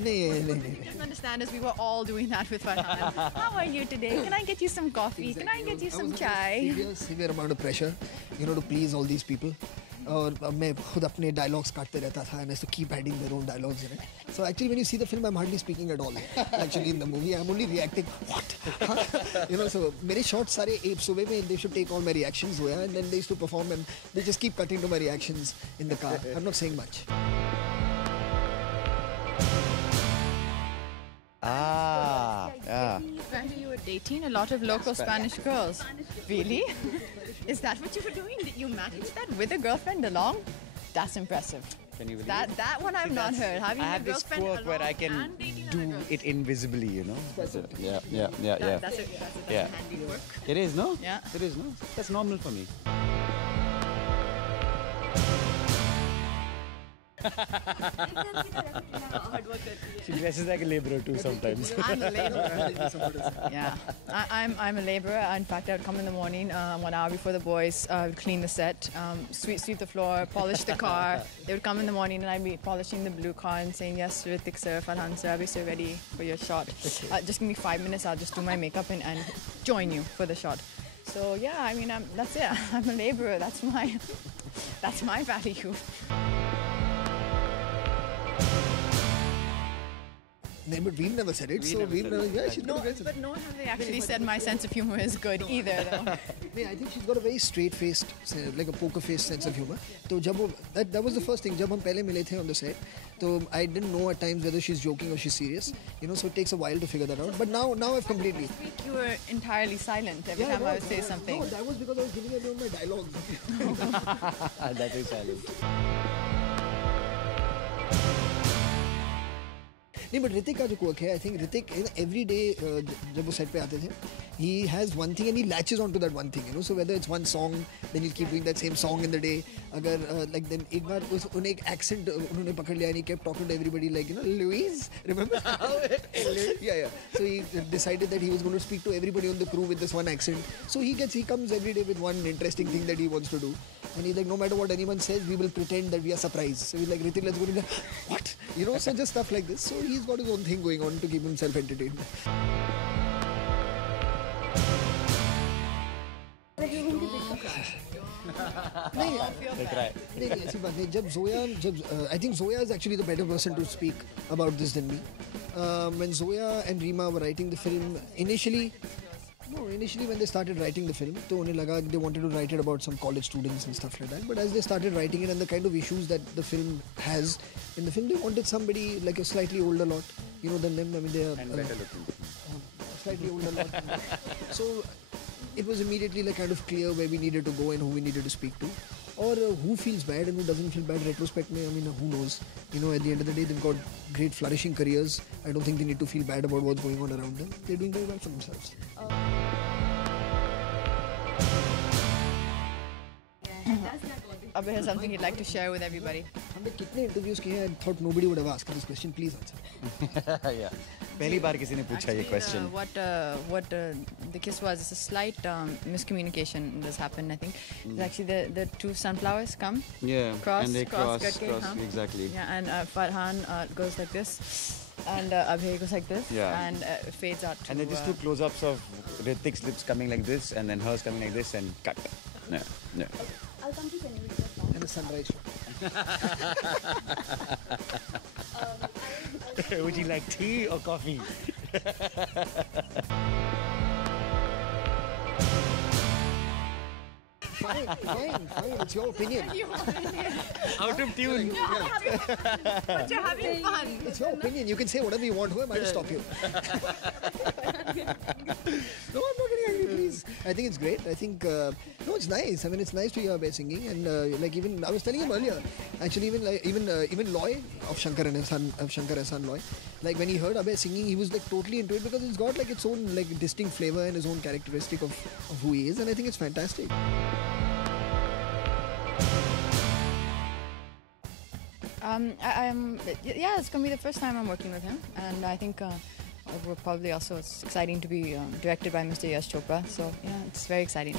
नहीं. Just understand as we were all doing that with Farhan. How are you today? Can I get you some coffee? Can I get you some chai? Severe amount of pressure, to please all these people. और मैं खुद अपने dialogues काटते रहता था and I used to keep adding their own dialogues in it. So actually when you see the film, I'm hardly speaking at all. Actually in the movie, I'm only reacting. What? So मेरे shots सारे एक सुबह में they should take all my reactions and then they used to perform and they just keep cutting to my reactions in the car. I'm not saying much. Yeah. When you were dating a lot of local Spanish girls. Really? Is that what you were doing? Did you manage that with a girlfriend along? That's impressive. Can you believe that one I've not heard. Having I a have this girlfriend quirk along where I can do it invisibly, That's Yeah. That's a handy work. It is, no? Yeah. It is, no? That's normal for me. She dresses like a labourer too sometimes. I'm a labourer. Yeah, I'm a labourer. In fact, I would come in the morning 1 hour before the boys, clean the set, sweep the floor, polish the car. They would come in the morning and I'd be polishing the blue car and saying, yes, Hrithik sir, Farhan sir, I'll be so ready for your shot. Just give me 5 minutes, I'll just do my makeup and join you for the shot. So yeah, I mean, that's it. I'm a labourer. That's my value. No, but we've never said it. But no one have they actually said my sense of humor is good either, though. I think she's got a very straight-faced, like a poker-faced sense of humor. So that was the first thing. Jab hum pehle mile the on the set, so I didn't know at times whether she's joking or she's serious. So it takes a while to figure that out. But now I've completely. Last week you were entirely silent every time I would say something. No, that was because I was giving everyone my dialogue. That is silent. नहीं but Hrithik का जो quirk है, I think Hrithik every day जब वो set पे आते थे, he has one thing and he latches onto that one thing, So whether it's one song, then he'll keep doing that same song in the day. अगर like then एक बार उन्हें एक accent उन्होंने पकड़ लिया and he kept talking to everybody like Louise, remember? Yeah. So he decided that he was going to speak to everybody on the crew with this one accent. So he comes every day with one interesting thing that he wants to do. And he's like, no matter what anyone says, we will pretend that we are surprised. So he's like, Hrithik, let's go to what? So just stuff like this. So he's got his own thing going on to keep himself entertained. I think Zoya is actually the better person to speak about this than me. When Zoya and Rima were writing the film, initially when they started writing the film, तो उन्हें लगा they wanted to write it about some college students and stuff like that. But as they started writing it and the kind of issues that the film has, in the film they wanted somebody like a slightly older lot, than them. I mean they are better looking. Slightly older lot. So it was immediately like kind of clear where we needed to go and who we needed to speak to. Or who feels bad and who doesn't feel bad. Retrospect में, I mean, who knows? At the end of the day, they've got great flourishing careers. I don't think they need to feel bad about what's going on around them. They're doing very well for themselves. Abhay has something he'd like to share with everybody. हमने कितने interviews किए हैं? I thought nobody would have asked this question. Please answer. Yeah. पहली बार किसी ने पूछा ये question. What the kiss was, it's a slight miscommunication that's happened. I think it's actually the two sunflowers come. Yeah. Cross. And they cross. Exactly. Yeah. And Farhan goes like this. And Abhay goes like this. Yeah. And fades out. And then just two close-ups of Hrithik's lips coming like this, and then hers coming like this, and cut. No. I'll come to Chennai. And the sunrise shot. Would you like tea or coffee? Fine. It's your opinion. Out of tune. But you're having fun. It's your opinion. You can say whatever you want. Who am I to stop you? No, I'm not getting angry, please. I think it's great. I think, it's nice. I mean, it's nice to hear Abhay singing. And even, I was telling him earlier, actually, even Loy of Shankar Ehsaan Loy, like when he heard Abhay singing, he was like totally into it because it's got like its own like distinct flavor and his own characteristic of who he is. And I think it's fantastic. It's going to be the first time I'm working with him. And I think we're probably also, it's exciting to be directed by Mr. Yash Chopra. So, yeah, it's very exciting.